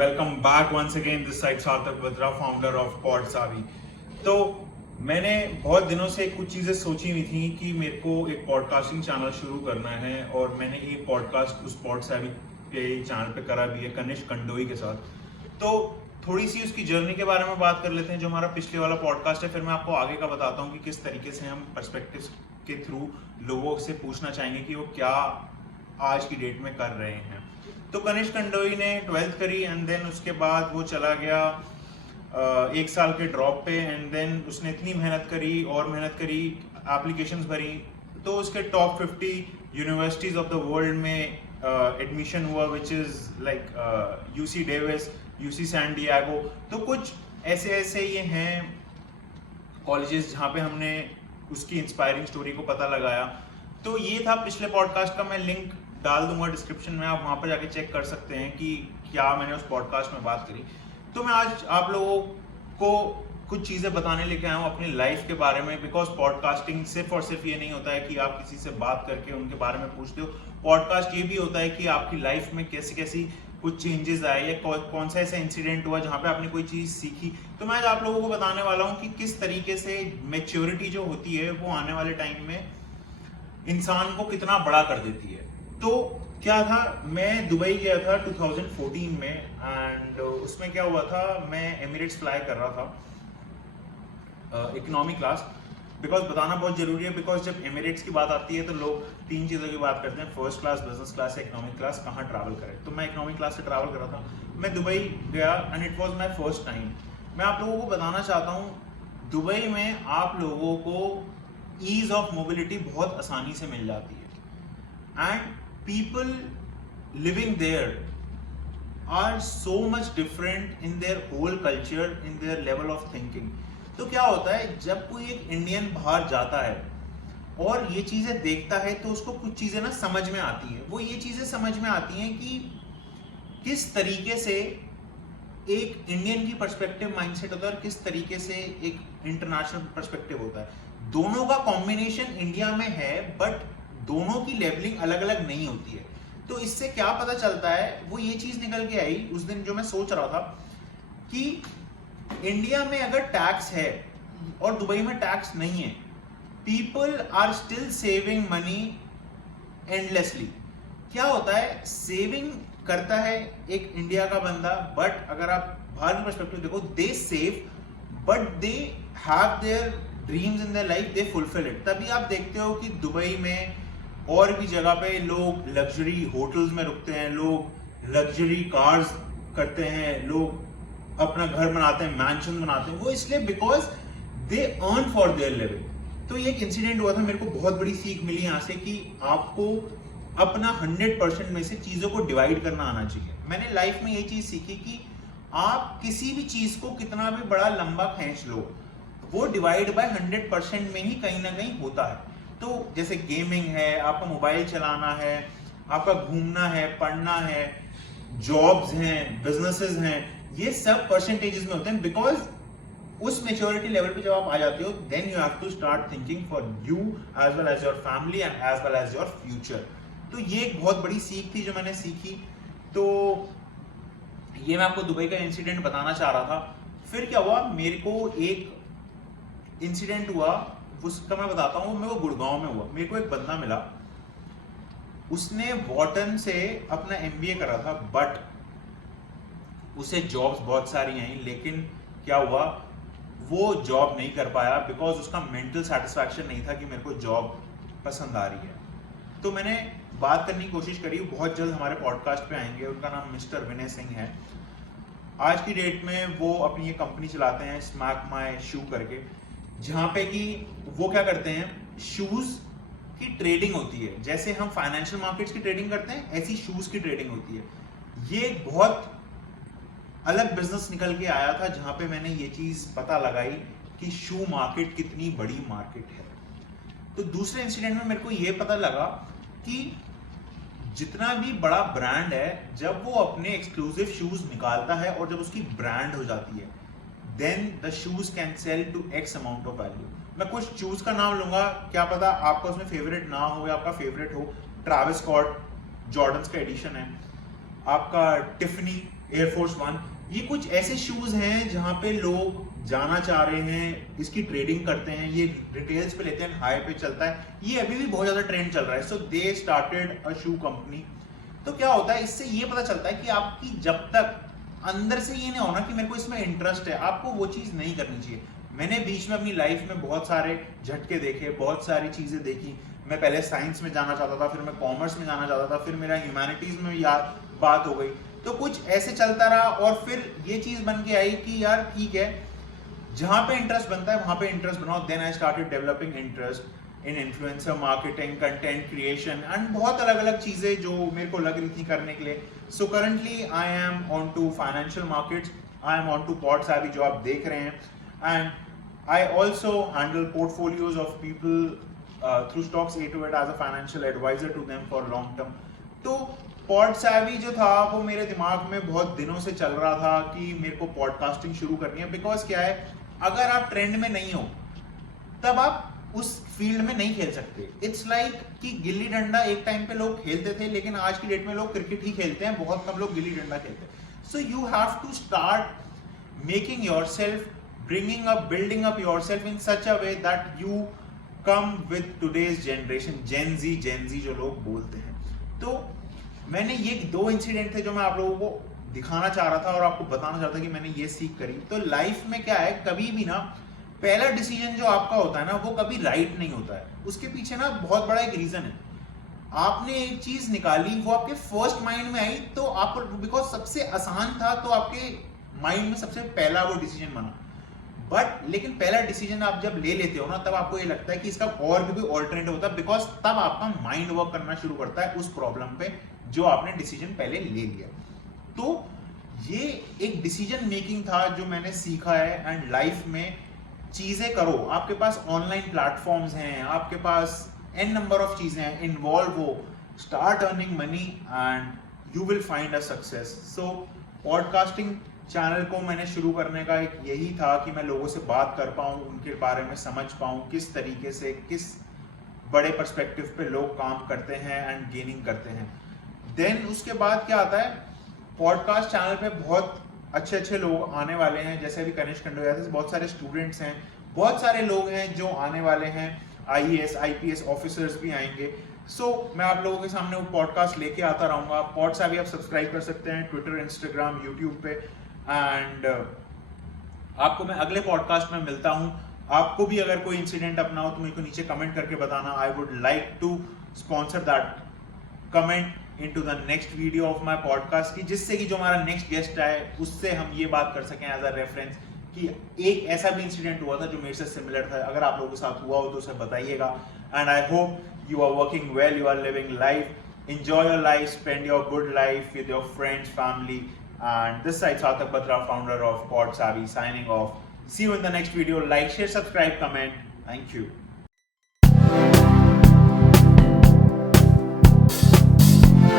welcome back once again. This side Sarthak Batra, founder of Pod Savvy. तो मैंने बहुत दिनों से कुछ चीज़ें सोची हुई थी कि मेरे को एक पॉडकास्टिंग चैनल शुरू करना है और मैंने ये पॉडकास्ट उस पॉड सैवी के चैनल पे करा भी है कनिष्क कंडोई के साथ। तो थोड़ी सी उसकी जर्नी के बारे में बात कर लेते हैं जो हमारा पिछले वाला पॉडकास्ट है, फिर मैं आपको आगे का बताता हूँ कि किस तरीके से हम पर्सपेक्टिव्स के थ्रू लोगों से पूछना चाहेंगे कि वो क्या आज की डेट में कर रहे हैं। तो कनिष्क कंडोई ने 12th करी एंड देन उसके बाद वो चला गया एक साल के ड्रॉप पे एंड देन उसने इतनी मेहनत करी, एप्लीकेशंस भरी, तो उसके top 50 universities of the world में एडमिशन हुआ, which is like UC Davis, UC San Diego. तो कुछ ऐसे ये हैं कॉलेजेस जहाँ पे हमने उसकी इंस्पायरिंग स्टोरी को पता लगाया। तो ये था पिछले पॉडकास्ट का, मैं लिंक डाल दूंगा डिस्क्रिप्शन में, आप वहाँ पर जाके चेक कर सकते हैं कि क्या मैंने उस पॉडकास्ट में बात करी। तो मैं आज आप लोगों को कुछ चीज़ें बताने लेके आया हूँ अपनी लाइफ के बारे में, बिकॉज पॉडकास्टिंग सिर्फ और सिर्फ ये नहीं होता है कि आप किसी से बात करके उनके बारे में पूछते हो। पॉडकास्ट ये भी होता है कि आपकी लाइफ में कैसी कैसी कुछ चेंजेस आए या कौन सा ऐसा इंसिडेंट हुआ जहाँ पे आपने कोई चीज़ सीखी। तो मैं आज आप लोगों को बताने वाला हूँ कि किस तरीके से मैच्योरिटी जो होती है वो आने वाले टाइम में इंसान को कितना बड़ा कर देती है। तो क्या था, मैं दुबई गया था 2014 में एंड उसमें क्या हुआ था, मैं एमिरेट्स फ्लाई कर रहा था इकोनॉमी क्लास। बिकॉज बताना बहुत जरूरी है, बिकॉज जब एमिरेट्स की बात आती है तो लोग तीन चीज़ों की बात करते हैं, फर्स्ट क्लास, बिजनेस क्लास या इकोनॉमिक क्लास, कहाँ ट्रैवल करें। तो मैं इकोनॉमिक क्लास से ट्रैवल कर रहा था, मैं दुबई गया and it was my first time. मैं आप लोगों को बताना चाहता हूँ दुबई में आप लोगों को ईज ऑफ मोबिलिटी बहुत आसानी से मिल जाती है and people living there are so much different in their whole culture, in their level of thinking. तो क्या होता है जब कोई एक इंडियन बाहर जाता है और ये चीजें देखता है तो उसको कुछ चीजें ना समझ में आती है। वो ये चीजें समझ में आती हैं कि किस तरीके से एक इंडियन की पर्सपेक्टिव माइंडसेट होता है और किस तरीके से एक इंटरनेशनल पर्सपेक्टिव होता है। दोनों का कॉम्बिनेशन इंडिया में है बट दोनों की लेवलिंग अलग अलग नहीं होती है। तो इससे क्या पता चलता है, वो ये चीज निकल के आई उस दिन जो मैं सोच रहा था कि इंडिया में अगर टैक्स है और दुबई में टैक्स नहीं है, people are still saving money endlessly. क्या होता है, सेविंग करता है एक इंडिया का बंदा, बट अगर आप बाहर की पर्सपेक्टिव देखो, they save but they have their dreams in their life, they fulfil it. तभी आप देखते हो कि दुबई में और भी जगह पे लोग लग्जरी होटल्स में रुकते हैं, लोग लग्जरी कार्स करते हैं, लोग अपना घर बनाते हैं, मैंशन बनाते हैं। वो इसलिए because they earn for their living. तो ये एक इंसिडेंट हुआ था, मेरे को बहुत बड़ी सीख मिली यहाँ से कि आपको अपना 100% में से चीज़ों को डिवाइड करना आना चाहिए। मैंने लाइफ में ये चीज़ सीखी कि आप किसी भी चीज़ को कितना भी बड़ा लंबा खींच लो, वो डिवाइड बाय 100% में ही कहीं ना कहीं होता है। तो जैसे गेमिंग है, आपका मोबाइल चलाना है, आपका घूमना है, पढ़ना है, जॉब्स हैं, बिजनेसेस हैं, ये सब परसेंटेजेस में होते हैं। बिकॉज उस मेच्योरिटी लेवल पे जब आप आ जाते हो, then you have to start thinking for you as well as your family and as well as your future. तो ये एक बहुत बड़ी सीख थी जो मैंने सीखी। तो ये मैं आपको दुबई का इंसिडेंट बताना चाह रहा था। फिर क्या हुआ, मेरे को एक इंसिडेंट हुआ, उसका मैं बताता हूँ। मेरे को गुड़गांव में हुआ। मेरे को एक बंदा मिला, उसने वॉर्टन से अपना MBA करा था, बट उसे जॉब्स बहुत सारी आई, लेकिन क्या हुआ, वो जॉब नहीं कर पाया बिकॉज उसका मेंटल सेटिस्फैक्शन नहीं था कि मेरे को जॉब पसंद आ रही है। तो मैंने बात करने की कोशिश करी, बहुत जल्द हमारे पॉडकास्ट पे आएंगे। उनका नाम मिस्टर विनय सिंह है। आज की डेट में वो अपनी ये कंपनी चलाते हैं स्मैक माई शू करके, जहाँ पे कि वो क्या करते हैं, शूज की ट्रेडिंग होती है। जैसे हम फाइनेंशियल मार्केट्स की ट्रेडिंग करते हैं, ऐसी शूज की ट्रेडिंग होती है। ये एक बहुत अलग बिजनेस निकल के आया था जहाँ पे मैंने ये चीज पता लगाई कि शू मार्केट कितनी बड़ी मार्केट है। तो दूसरे इंसिडेंट में मेरे को ये पता लगा कि जितना भी बड़ा ब्रांड है, जब वो अपने एक्सक्लूसिव शूज निकालता है और जब उसकी ब्रांड हो जाती है, then the shoes can sell to X amount of value। मैं कुछ शूज का नाम लूंगा, क्या पता आपका उसमें फेवरेट ना हो या आपका फेवरेट हो। ट्रैविस स्कॉट जॉर्डन्स का एडिशन है, आपका टिफनी एयरफोर्स वन, ये कुछ ऐसे शूज हैं जहां पे लोग जाना चाह रहे हैं, इसकी ट्रेडिंग करते हैं, ये रिटेल्स पे लेते हैं, हाई पे चलता है, ये अभी भी बहुत ज्यादा ट्रेंड चल रहा है। So they started a shoe company. तो क्या होता है, इससे ये पता चलता है कि आपकी जब तक अंदर से ये नहीं होना कि मेरे को इसमें इंटरेस्ट है, आपको वो चीज नहीं करनी चाहिए। मैंने बीच में अपनी लाइफ में बहुत सारे झटके देखे, बहुत सारी चीजें देखी। मैं पहले साइंस में जाना चाहता था, फिर मैं कॉमर्स में जाना चाहता था, फिर मेरा ह्यूमैनिटीज में यार बात हो गई, तो कुछ ऐसे चलता रहा और फिर ये चीज बन के आई कि यार ठीक है, जहां पे इंटरेस्ट बनता है वहां पे इंटरेस्ट बनाओ। Then I started developing interest in influencer marketing, content creation and बहुत अलग अलग चीजें जो मेरे को लग रही थी करने के लिए। So currently I am on to financial markets, I am on to pods जो आप देख रहे हैं, and I also handle portfolios of people through Stocks A to Z as a financial advisor to them for long term. तो पॉडसैवी जो था वो मेरे दिमाग में बहुत दिनों से चल रहा था कि मेरे को पॉडकास्टिंग शुरू करनी है। बिकॉज क्या है, अगर आप ट्रेंड में नहीं हो तब आप उस फील्ड में नहीं खेल सकते। इट्स लाइक कि गिल्ली डंडा एक टाइम पे लोग खेलते थे, लेकिन आज की डेट में लोग क्रिकेट ही खेलते हैं, बहुत कम लोग गिल्ली डंडा खेलते हैं। So you have to start making yourself, bringing up, building up yourself in such a way that you come with today's generation, Gen Z जो लोग बोलते हैं। तो मैंने ये 2 इंसिडेंट थे जो मैं आप लोगों को दिखाना चाह रहा था और आपको बताना चाहता था कि मैंने ये सीख करी। तो लाइफ में क्या है, कभी भी ना पहला डिसीजन जो आपका होता है ना वो कभी राइट नहीं होता है, उसके पीछे ना बहुत बड़ा एक रीजन है। आपने एक चीज निकाली, वो आपके फर्स्ट माइंड में आई, तो आपको बिकॉज सबसे आसान था तो आपके माइंड में सबसे पहला वो डिसीजन बना। बट लेकिन पहला डिसीजन आप जब ले लेते हो ना, तब आपको ये लगता है कि इसका और भी कोई ऑल्टरनेटिव होता है, बिकॉज तब आपका माइंड वर्क करना शुरू करता है उस प्रॉब्लम पे जो आपने डिसीजन पहले ले लिया। तो ये एक डिसीजन मेकिंग था जो मैंने सीखा है। एंड लाइफ में चीजें करो, आपके पास ऑनलाइन प्लेटफॉर्म्स हैं, आपके पास एन नंबर ऑफ चीजें हैं, इन्वॉल्व हो, start earning money and you will find a success. So podcasting channel को मैंने शुरू करने का एक यही था कि मैं लोगों से बात कर पाऊँ, उनके बारे में समझ पाऊँ, किस तरीके से, किस बड़े पर्सपेक्टिव पे लोग काम करते हैं एंड गेनिंग करते हैं। देन उसके बाद क्या आता है, पॉडकास्ट चैनल पे बहुत अच्छे लोग आने वाले हैं, जैसे अभी कनिष्क खंडोया जैसे बहुत सारे स्टूडेंट्स हैं, बहुत सारे लोग हैं जो आने वाले हैं, IAS IPS ऑफिसर्स भी आएंगे। सो मैं आप लोगों के सामने वो पॉडकास्ट लेके आता रहूंगा। पॉडकास्ट भी आप सब्सक्राइब कर सकते हैं ट्विटर, इंस्टाग्राम, यूट्यूब पे। एंड आपको मैं अगले पॉडकास्ट में मिलता हूं। आपको भी अगर कोई इंसिडेंट अपना हो तो मेरे को नीचे कमेंट करके बताना। I would like to sponsor that comment into the next video of my podcast की, जिससे कि जो हमारा नेक्स्ट गेस्ट आए उससे हम ये बात कर सकें एज अ रेफरेंस कि एक ऐसा भी इंसिडेंट हुआ था जो मेरे से सिमिलर था। अगर आप लोगों के साथ हुआ हो तो उसे बताइएगा। And I hope you are working well, you are living life, enjoy your life, spend your good life with your friends, family, and this side Sarthak Batra, founder of PodSavvy, signing off. See you in the next video. Like, share, subscribe, comment. Thank you.